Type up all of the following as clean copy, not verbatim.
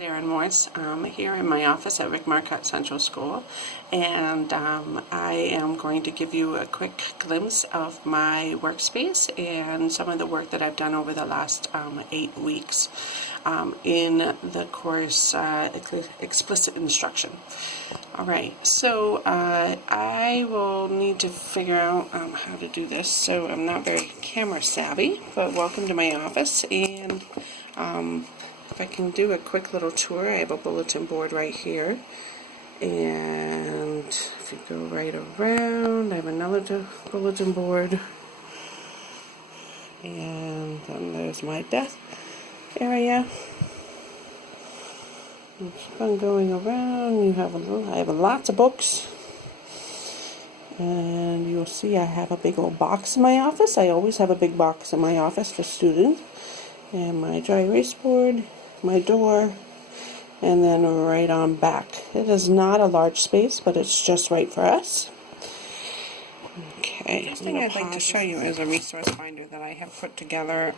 Erin Morse here in my office at Rick Marcotte Central School, and I am going to give you a quick glimpse of my workspace and some of the work that I've done over the last 8 weeks in the course Explicit Instruction. Alright, so I will need to figure out how to do this, so I'm not very camera savvy, but welcome to my office. And if I can do a quick little tour, I have a bulletin board right here, and if you go right around, I have another bulletin board, and then there's my desk area. And keep on going around. I have lots of books, and you'll see I have a big old box in my office. I always have a big box in my office for students, and my dry erase board, my door, and then right on back. It is not a large space, but it's just right for us. Okay, next thing I'd like to show you is a resource finder that I have put together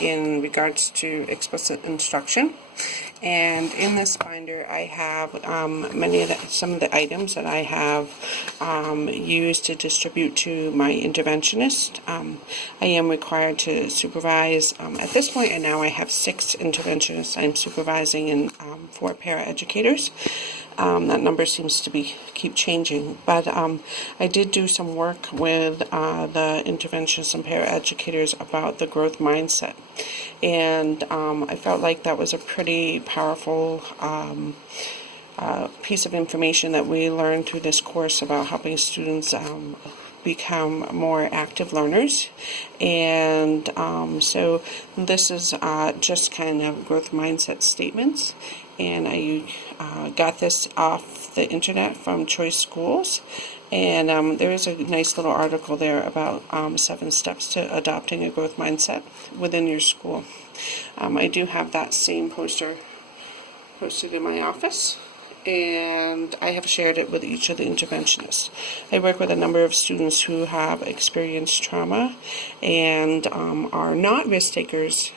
in regards to explicit instruction. And in this binder, I have some of the items that I have used to distribute to my interventionist. I am required to supervise at this point, and now I have 6 interventionists I'm supervising and 4 paraeducators. That number seems to keep changing, but I did do some work with the interventionists and paraeducators about the growth mindset, and I felt like that was a pretty powerful piece of information that we learned through this course about helping students become more active learners. And so this is just kind of growth mindset statements, and I got this off the internet from Choice Schools, and there is a nice little article there about 7 steps to adopting a growth mindset within your school. I do have that same poster posted in my office, and I have shared it with each of the interventionists. I work with a number of students who have experienced trauma and are not risk takers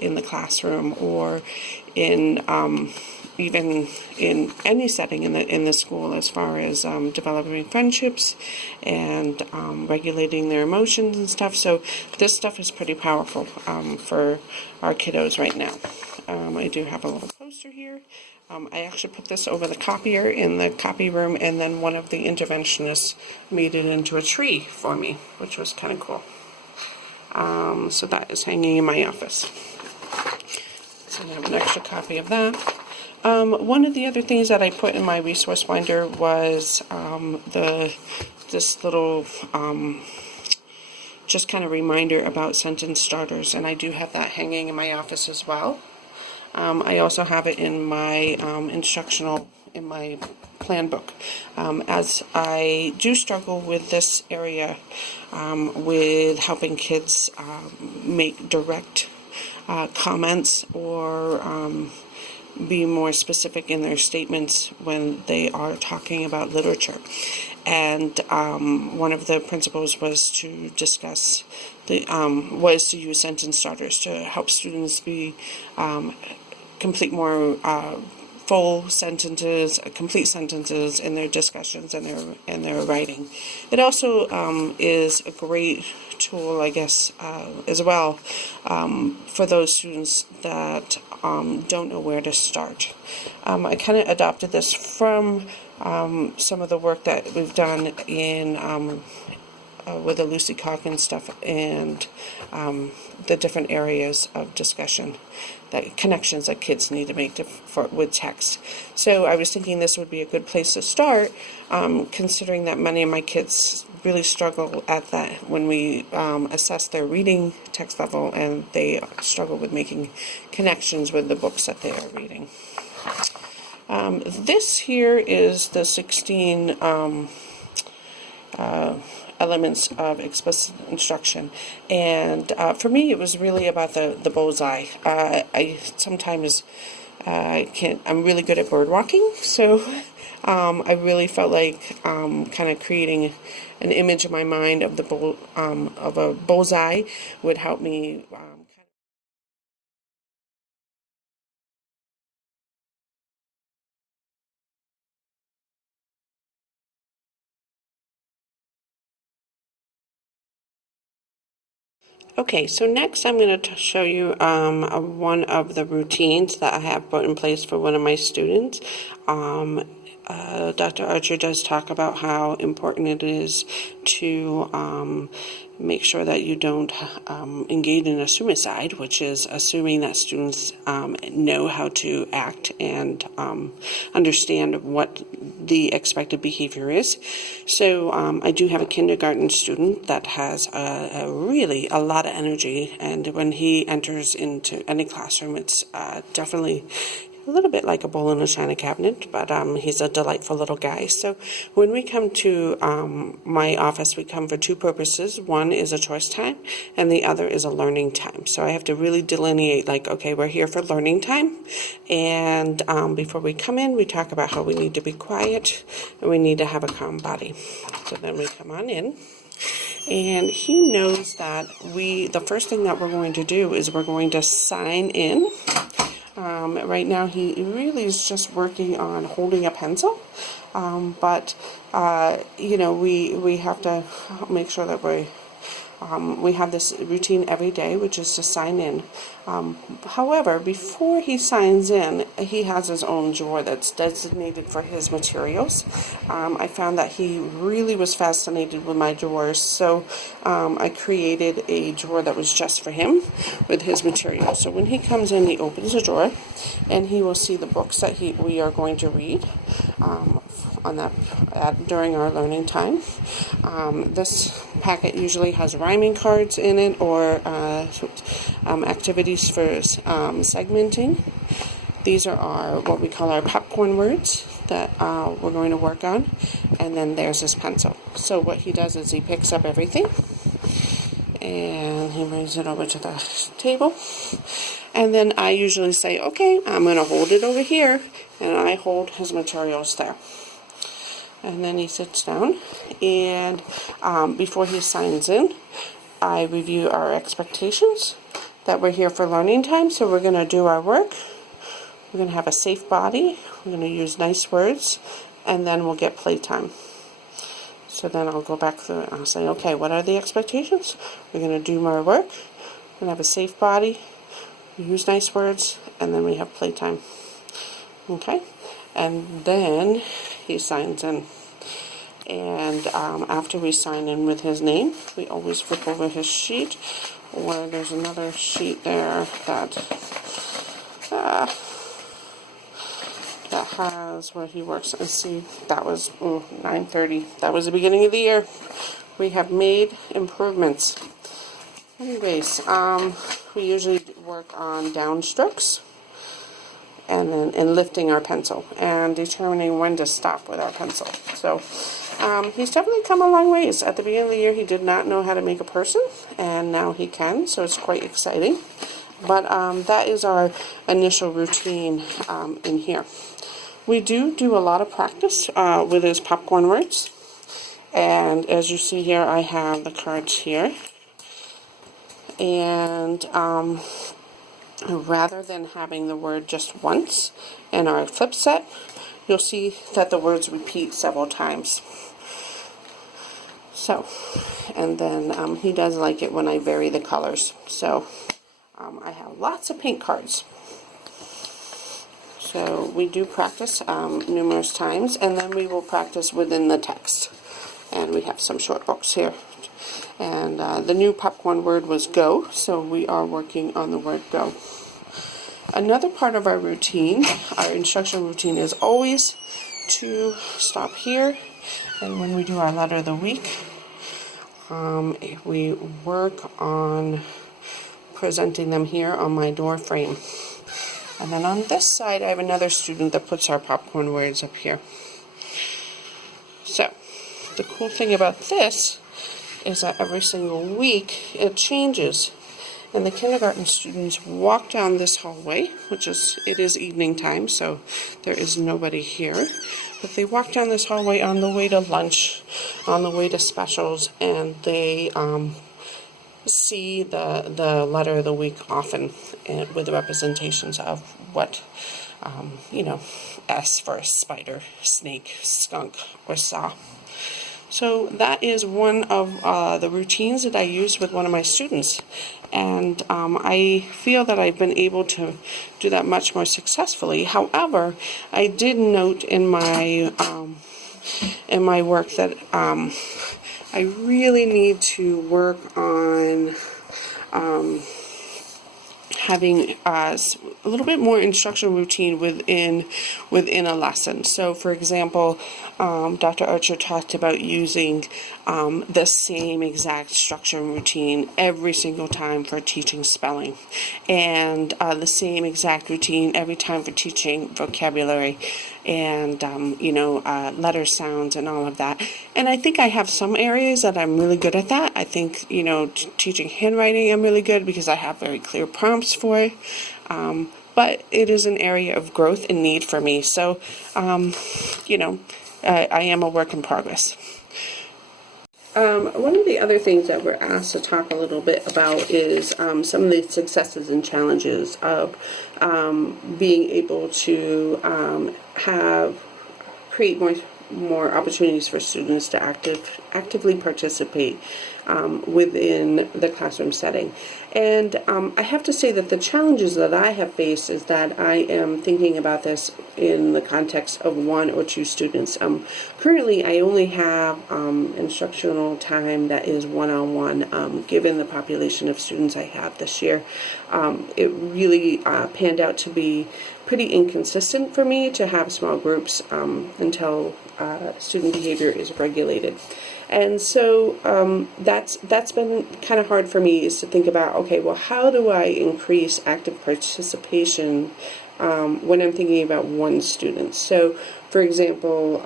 in the classroom or in even in any setting in the school, as far as developing friendships and regulating their emotions and stuff. So this stuff is pretty powerful for our kiddos right now. I do have a little poster here. I actually put this over the copier in the copy room, and then one of the interventionists made it into a tree for me, which was kind of cool. So that is hanging in my office. So I have an extra copy of that. One of the other things that I put in my resource binder was this little just kind of reminder about sentence starters, and I do have that hanging in my office as well. I also have it in my in my plan book, as I do struggle with this area with helping kids make direct comments or be more specific in their statements when they are talking about literature. And one of the principles was to discuss was to use sentence starters to help students be complete more full sentences, complete sentences in their discussions and their writing. It also is a great tool, I guess, as well, for those students that don't know where to start. I kind of adopted this from some of the work that we've done in with the Lucy Calkins stuff and the different areas of discussion, that connections that kids need to make with text. So I was thinking this would be a good place to start, considering that many of my kids really struggle at that when we assess their reading text level, and they struggle with making connections with the books that they are reading. This here is the 16 elements of explicit instruction, and for me it was really about the bullseye. I sometimes I'm really good at bird walking, so I really felt like kind of creating an image in my mind of of a bullseye would help me Okay, so next I'm going to show you one of the routines that I have put in place for one of my students. Dr. Archer does talk about how important it is to make sure that you don't engage in a suicide, which is assuming that students know how to act and understand what the expected behavior is. So I do have a kindergarten student that has really a lot of energy, and when he enters into any classroom, it's definitely a little bit like a bowl in a china cabinet, but he's a delightful little guy. So when we come to my office, we come for two purposes. One is a choice time, and the other is a learning time. So I have to really delineate, like, okay, we're here for learning time, and before we come in, we talk about how we need to be quiet, and we need to have a calm body. So then we come on in. And he knows that the first thing that we're going to do is we're going to sign in. Right now he really is just working on holding a pencil, but you know, we have to make sure that we have this routine every day, which is to sign in. However, before he signs in, he has his own drawer that's designated for his materials. I found that he really was fascinated with my drawers, so I created a drawer that was just for him with his materials. So when he comes in, he opens the drawer, and he will see the books that we are going to read during our learning time. This packet usually has rhyming cards in it, or activities for segmenting. These are what we call our popcorn words that we're going to work on, and then there's his pencil. So what he does is he picks up everything and he brings it over to the table, and then I usually say, okay, I'm going to hold it over here, and I hold his materials there. And then he sits down, and before he signs in, I review our expectations, that we're here for learning time. So we're going to do our work, we're going to have a safe body, we're going to use nice words, and then we'll get playtime. So then I'll go back through and I'll say, okay, what are the expectations? We're going to do our work, we're going to have a safe body, we use nice words, and then we have playtime. Okay? And then he signs in. And after we sign in with his name, we always flip over his sheet, or there's another sheet there that has where he works. And see, that was 9:30. That was the beginning of the year. We have made improvements. Anyways, we usually work on downstrokes, and then lifting our pencil and determining when to stop with our pencil. So he's definitely come a long ways. At the beginning of the year, he did not know how to make a person, and now he can, so it's quite exciting. But that is our initial routine in here. We do a lot of practice with his popcorn words, and as you see here, I have the cards here. And rather than having the word just once in our flip set, you'll see that the words repeat several times. So, and then he does like it when I vary the colors. So I have lots of pink cards. So we do practice numerous times, and then we will practice within the text. And we have some short books here. And the new popcorn word was go, so we are working on the word go. Another part of our routine, our instruction routine, is always to stop here, and when we do our letter of the week, we work on presenting them here on my door frame. And then on this side, I have another student that puts our popcorn words up here. So, the cool thing about this is that every single week it changes. And the kindergarten students walk down this hallway, it is evening time, so there is nobody here. But they walk down this hallway on the way to lunch, on the way to specials, and they see the letter of the week often with the representations of what, S for spider, snake, skunk, or saw. So that is one of the routines that I use with one of my students. And I feel that I've been able to do that much more successfully. However, I did note in my work that I really need to work on having a little bit more instructional routine within a lesson. So, for example, Dr. Archer talked about using the same exact structure and routine every single time for teaching spelling, and the same exact routine every time for teaching vocabulary and letter sounds and all of that. And I think I have some areas that I'm really good at that. I think, teaching handwriting I'm really good because I have very clear prompts for it. But it is an area of growth and need for me. So, I am a work in progress. One of the other things that we're asked to talk a little bit about is some of the successes and challenges of being able to create more opportunities for students to actively participate within the classroom setting. And I have to say that the challenges that I have faced is that I am thinking about this in the context of one or two students. Currently, I only have instructional time that is one-on-one. Given the population of students I have this year, it really panned out to be pretty inconsistent for me to have small groups until student behavior is regulated. And so that's been kind of hard for me, is to think about, okay, well, how do I increase active participation when I'm thinking about one student? So, for example,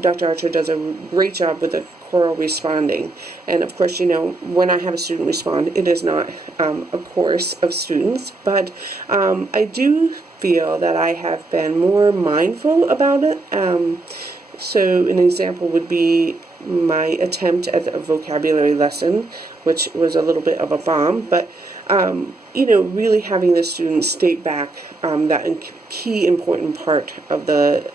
Dr. Archer does a great job with the choral responding. And of course, when I have a student respond, it is not a chorus of students, but I do feel that I have been more mindful about it. So an example would be my attempt at a vocabulary lesson, which was a little bit of a bomb, but really having the students state back that key important part of the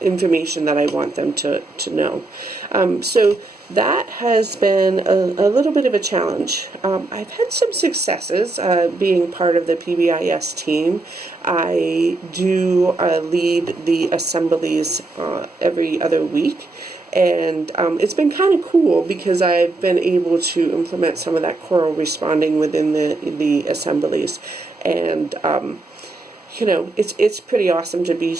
information that I want them to know. So that has been a little bit of a challenge. I've had some successes being part of the PBIS team. I do lead the assemblies every other week. And it's been kind of cool because I've been able to implement some of that choral responding within the assemblies. And it's pretty awesome to be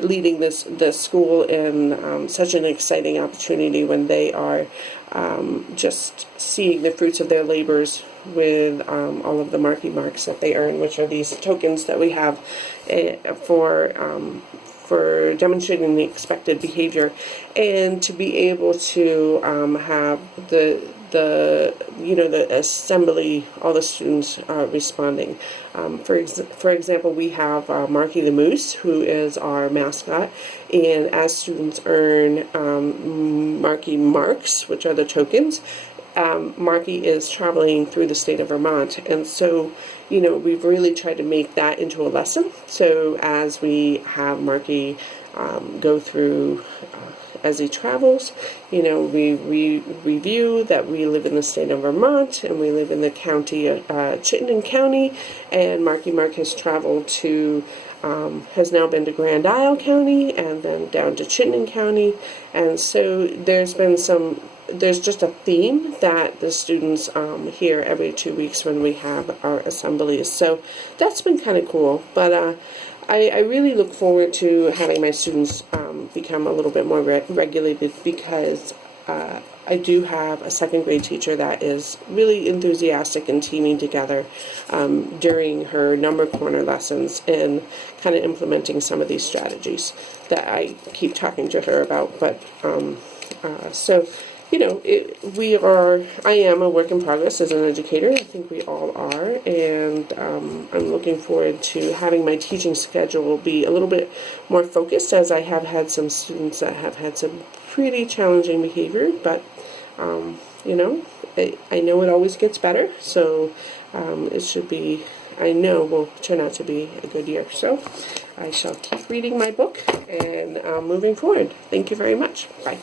leading the school in such an exciting opportunity when they are just seeing the fruits of their labors with all of the marquee marks that they earn, which are these tokens that we have for demonstrating the expected behavior, and to be able to have the assembly, all the students responding. For example, we have Marky the Moose, who is our mascot, and as students earn Marky marks, which are the tokens, Marky is traveling through the state of Vermont, and so we've really tried to make that into a lesson. So as we have Marky go through as he travels, we review that we live in the state of Vermont and we live in the county of Chittenden County, and Marky Mark has traveled to has now been to Grand Isle County and then down to Chittenden County, and so there's just a theme that the students hear every 2 weeks when we have our assemblies. So that's been kind of cool. But I really look forward to having my students become a little bit more regulated, because I do have a second grade teacher that is really enthusiastic in teaming together during her number corner lessons and kind of implementing some of these strategies that I keep talking to her about. But I am a work in progress as an educator. I think we all are, and I'm looking forward to having my teaching schedule be a little bit more focused, as I have had some students that have had some pretty challenging behavior, but I know it always gets better, so it should be, I know will turn out to be a good year. So I shall keep reading my book and moving forward. Thank you very much. Bye.